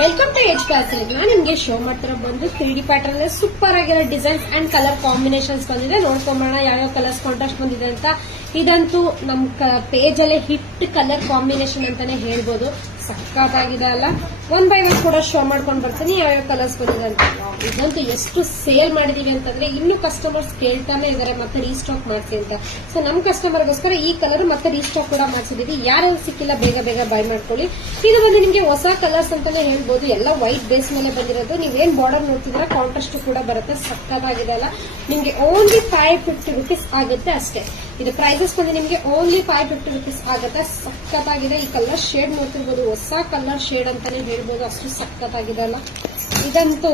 Welcome to H class. ನಾನು ನಿಮ್ಗೆ show ಮಾಡ್ತಿರೋ ಬಂದು 3D ಪ್ಯಾಟರ್ನ್ ಅಲ್ಲಿ ಸೂಪರ್ ಆಗಿರೋ ಡಿಸೈನ್ಸ್ ಅಂಡ್ ಕಲರ್ ಕಾಂಬಿನೇಷನ್ಸ್ ಬಂದಿದೆ. ನೋಡ್ಕೊಂಬೋಣ ಯಾವ್ಯಾವ ಕಲರ್ಸ್ ಕಾಂಟ್ರಾಸ್ಟ್ ಬಂದಿದೆ ಅಂತ. ಇದಂತೂ ನಮ್ ಪೇಜ್ ಅಲ್ಲೇ ಹಿಟ್ ಕಲರ್ ಕಾಂಬಿನೇಷನ್ ಅಂತಾನೆ ಹೇಳ್ಬೋದು. ಸಕ್ಕತ್ತಾಗಿದೆ ಅಲ್ಲ. 1 by 1 ಕೂಡ ಶೋ ಮಾಡ್ಕೊಂಡು ಬರ್ತೀನಿ ಯಾವ್ಯಾವ ಕಲರ್ಸ್ ಬಂದಿದೆ ಅಂತ. ಇದಂತೂ ಎಷ್ಟು ಸೇಲ್ ಮಾಡಿದೀವಿ ಅಂತಂದ್ರೆ ಇನ್ನು ಕಸ್ಟಮರ್ಸ್ ಕೇಳ್ತಾನೆ ಇದಾರೆ ಮತ್ತೆ ರೀಸ್ಟಾಕ್ ಮಾಡ್ಸಿ ಅಂತ. ಸೊ ನಮ್ ಕಸ್ಟಮರ್ಗೋಸ್ಕರ ಈ ಕಲರ್ ಮತ್ತೆ ರೀಸ್ಟಾಕ್ ಕೂಡ ಮಾಡ್ಸಿದೀವಿ. ಯಾರು ಸಿಕ್ಕಿಲ್ಲ ಬೇಗ ಬೇಗ ಬೈ ಮಾಡ್ಕೊಳ್ಳಿ. ಇದು ಬಂದು ನಿಮ್ಗೆ ಹೊಸ ಕಲರ್ಸ್ ಅಂತಾನೆ ಹೇಳ್ಬೋದು. ಎಲ್ಲ ವೈಟ್ ಬೇಸ್ ಮೇಲೆ ಬಂದಿರೋದು. ನೀವೇನ್ ಬಾರ್ಡರ್ ನೋಡ್ತಿದ್ರೆ ಕಾಂಟ್ರಾಸ್ಟ್ ಕೂಡ ಬರುತ್ತೆ. ಸಕ್ಕತ್ತಾಗಿದೆ ಅಲ್ಲ. ನಿಮ್ಗೆ ಓನ್ಲಿ 550 rupees ಆಗುತ್ತೆ ಅಷ್ಟೇ. ಇದು ಪ್ರೈಸಸ್ ಬಂದು ನಿಮ್ಗೆ ಓನ್ಲಿ 550 rupees ಆಗುತ್ತೆ. ಸಕ್ಕತ್ತಾಗಿದೆ. ಈ ಕಲರ್ ಶೇಡ್ ನೋಡ್ತಿರ್ಬೋದು. ಹೊಸ ಕಲರ್ ಶೇಡ್ ಅಂತಾನೆ ಹೇಳ್ಬೋದು. ಅಷ್ಟು ಸಕ್ಕತ್ತಾಗಿದೆ ಅಲ್ಲ. ಇದಂತೂ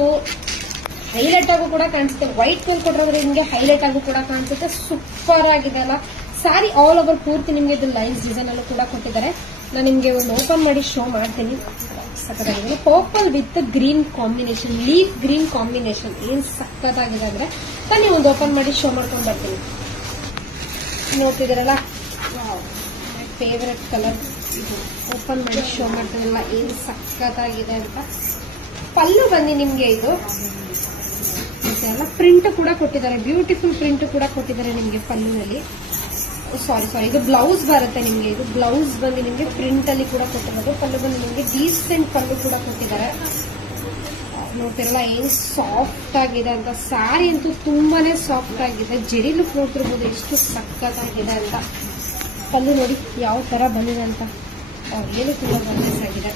ಹೈಲೈಟ್ ಆಗು ಕೂಡ ಕಾಣಿಸುತ್ತೆ. ವೈಟ್ ಮೇಲೆ ಕೊಟ್ಟರೆ ನಿಮ್ಗೆ ಹೈಲೈಟ್ ಆಗು ಕೂಡ ಕಾಣಿಸುತ್ತೆ. ಸೂಪರ್ ಆಗಿದೆ ಅಲ್ಲ. ಸ್ಯಾರಿ ಆಲ್ ಓವರ್ ಪೂರ್ತಿ ನಿಮ್ಗೆ ಇದು ಲೈನ್ಸ್ ಡಿಸೈನ್ ಅಲ್ಲೂ ಕೂಡ ಕೊಟ್ಟಿದ್ದಾರೆ. ನಾನು ನಿಮ್ಗೆ ಒಂದು ಓಪನ್ ಮಾಡಿ ಶೋ ಮಾಡ್ತೀನಿ. ಸಕ್ಕತ್ತಾಗಿದೆ. Purple with green combination, leaf green combination ಏನ್ ಸಕ್ಕತ್ತಾಗಿದೆ ಅಂದ್ರೆ ತಾನೇ ಒಂದು ಓಪನ್ ಮಾಡಿ ಶೋ ಮಾಡ್ಕೊಂಡು ಬರ್ತೀನಿ. ನೋಡ್ತಿದ್ದೀರಲ್ಲ, ಫೇವರೆಟ್ ಕಲರ್. ಓಪನ್ ಮಾಡಿ ಶೋ ಮಾಡ್ತೀನಲ್ಲ ಏನ್ ಸಕ್ಕತ್ತಾಗಿದೆ ಅಂತ. ಪಲ್ಲು ಬಂದು ನಿಮ್ಗೆ ಇದು ಪ್ರಿಂಟ್ ಕೂಡ ಕೊಟ್ಟಿದ್ದಾರೆ. ಬ್ಯೂಟಿಫುಲ್ ಪ್ರಿಂಟ್ ಕೂಡ ಕೊಟ್ಟಿದ್ದಾರೆ ನಿಮ್ಗೆ ಪಲ್ಲುನಲ್ಲಿ. ಸಾರಿ ಇದು ಬ್ಲೌಸ್ ಬರುತ್ತೆ ನಿಮ್ಗೆ. ಇದು ಬ್ಲೌಸ್ ಬಂದು ನಿಮ್ಗೆ ಪ್ರಿಂಟ್ ಅಲ್ಲಿ ಕೂಡ ಕೊಟ್ಟಿರೋದು. ಪಲ್ಲು ಬಂದು ನಿಮ್ಗೆ ಡೀಸೆಂಟ್ ಪಲ್ಲು ಕೂಡ ಕೊಟ್ಟಿದ್ದಾರೆ. ನೋಡ್ತಿರಲ್ಲ ಏನ್ ಸಾಫ್ಟ್ ಆಗಿದೆ ಅಂತ. ಸ್ಯಾರಿ ಅಂತೂ ತುಂಬಾನೇ ಸಾಫ್ಟ್ ಆಗಿದೆ. ಜರಿ ಲುಕ್ ನೋಡ್ತಿರ್ಬೋದು ಎಷ್ಟು ಸಕ್ಕತ್ತಾಗಿದೆ ಅಂತ. ಪಲ್ಲು ನೋಡಿ ಯಾವ ತರ ಬಂದಿದೆ ಅಂತ. ಏನು ತುಂಬಾ ಬರ್ನೆಸ್ ಆಗಿದೆ.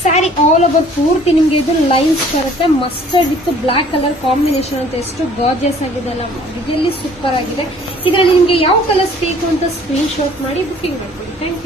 ಸ್ಯಾರಿ ಆಲ್ ಓವರ್ ಪೂರ್ತಿ ನಿಮ್ಗೆ ಇದು ಲೈನ್ಸ್ ಬರುತ್ತೆ. Mustard with black colour combination ಅಂತ ಎಷ್ಟು ಗಾರ್ಜಿಯಸ್ ಆಗಿದೆ ಅಲ್ಲ. ರಿಯಲಿ ಸೂಪರ್ ಆಗಿದೆ. ಇದರಲ್ಲಿ ನಿಮ್ಗೆ ಯಾವ ಕಲರ್ಸ್ ಬೇಕು ಅಂತ ಸ್ಕ್ರೀನ್ ಶಾಟ್ ಮಾಡಿ ಬುಕಿಂಗ್ ಮಾಡ್ಕೊಳ್ಳಿ. Thank you.